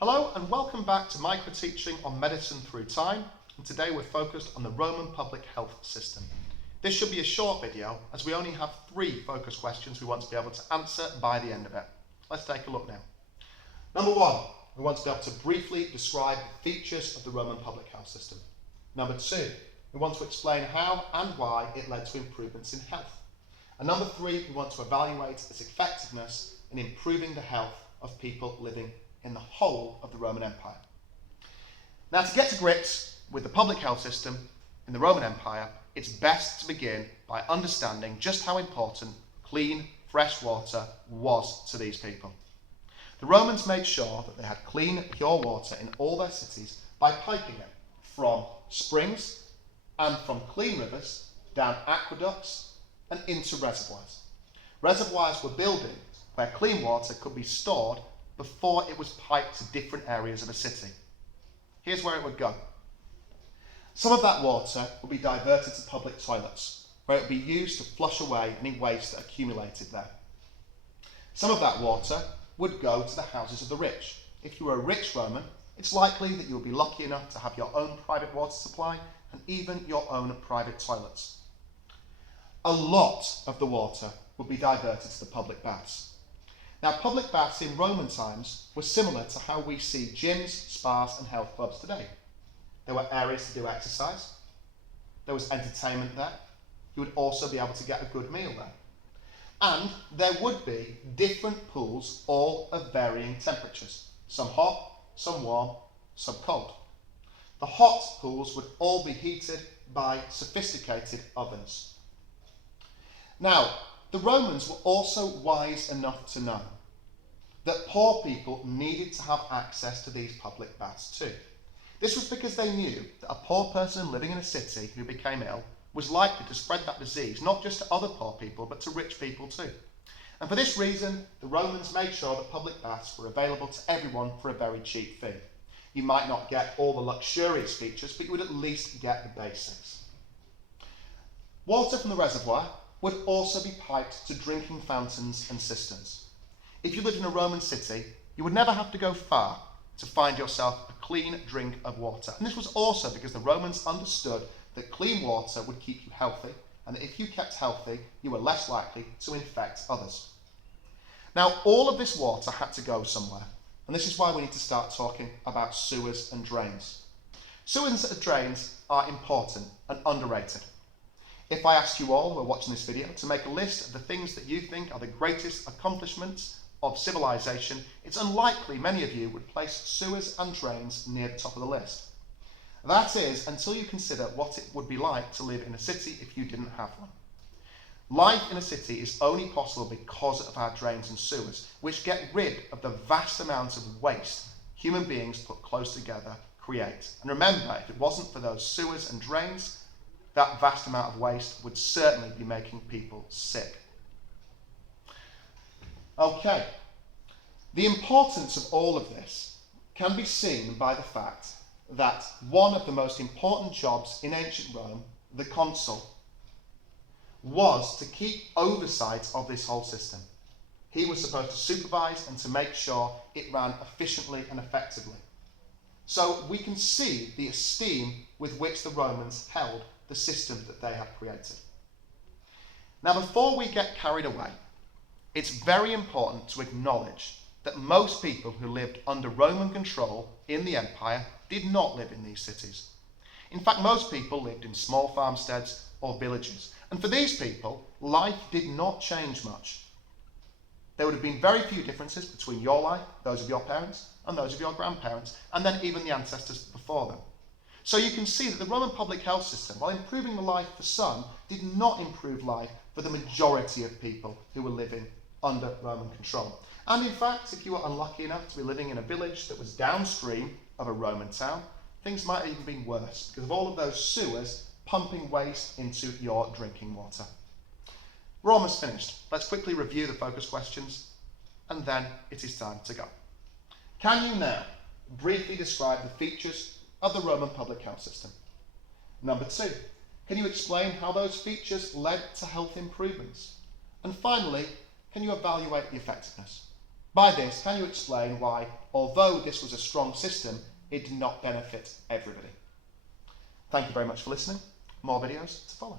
Hello and welcome back to micro-teaching on medicine through time, and today we're focused on the Roman public health system. This should be a short video as we only have 3 focus questions we want to be able to answer by the end of it. Let's take a look now. Number 1, we want to be able to briefly describe the features of the Roman public health system. Number 2, we want to explain how and why it led to improvements in health. And number 3, we want to evaluate its effectiveness in improving the health of people living in the whole of the Roman Empire. Now, to get to grips with the public health system in the Roman Empire, it's best to begin by understanding just how important clean, fresh water was to these people. The Romans made sure that they had clean, pure water in all their cities by piping it from springs and from clean rivers down aqueducts and into reservoirs. Reservoirs were buildings where clean water could be stored before it was piped to different areas of a city. Here's where it would go. Some of that water would be diverted to public toilets, where it would be used to flush away any waste that accumulated there. Some of that water would go to the houses of the rich. If you were a rich Roman, it's likely that you would be lucky enough to have your own private water supply and even your own private toilets. A lot of the water would be diverted to the public baths. Now, public baths in Roman times were similar to how we see gyms, spas and health clubs today. There were areas to do exercise, there was entertainment there, you would also be able to get a good meal there. And there would be different pools, all of varying temperatures, some hot, some warm, some cold. The hot pools would all be heated by sophisticated ovens. Now, the Romans were also wise enough to know that poor people needed to have access to these public baths too. This was because they knew that a poor person living in a city who became ill was likely to spread that disease not just to other poor people but to rich people too. And for this reason, the Romans made sure that public baths were available to everyone for a very cheap fee. You might not get all the luxurious features, but you would at least get the basics. Water from the reservoir would also be piped to drinking fountains and cisterns. If you lived in a Roman city, you would never have to go far to find yourself a clean drink of water. And this was also because the Romans understood that clean water would keep you healthy, and that if you kept healthy, you were less likely to infect others. Now, all of this water had to go somewhere, and this is why we need to start talking about sewers and drains. Sewers and drains are important and underrated. If I asked you all who are watching this video to make a list of the things that you think are the greatest accomplishments of civilization, it's unlikely many of you would place sewers and drains near the top of the list. That is, until you consider what it would be like to live in a city if you didn't have one. Life in a city is only possible because of our drains and sewers, which get rid of the vast amounts of waste human beings put close together create. And remember, if it wasn't for those sewers and drains, that vast amount of waste would certainly be making people sick. Okay, the importance of all of this can be seen by the fact that one of the most important jobs in ancient Rome, the consul, was to keep oversight of this whole system. He was supposed to supervise and to make sure it ran efficiently and effectively. So we can see the esteem with which the Romans held the system that they had created. Now, before we get carried away, it's very important to acknowledge that most people who lived under Roman control in the empire did not live in these cities. In fact, most people lived in small farmsteads or villages, and for these people, life did not change much. There would have been very few differences between your life, those of your parents, and those of your grandparents, and then even the ancestors before them. So you can see that the Roman public health system, while improving the life for some, did not improve life for the majority of people who were living under Roman control. And in fact, if you were unlucky enough to be living in a village that was downstream of a Roman town, things might have even been worse because of all of those sewers pumping waste into your drinking water. We're almost finished. Let's quickly review the focus questions, and then it is time to go. Can you now briefly describe the features of the Roman public health system? Number 2, can you explain how those features led to health improvements? And finally, can you evaluate the effectiveness? By this, can you explain why, although this was a strong system, it did not benefit everybody? Thank you very much for listening. More videos to follow.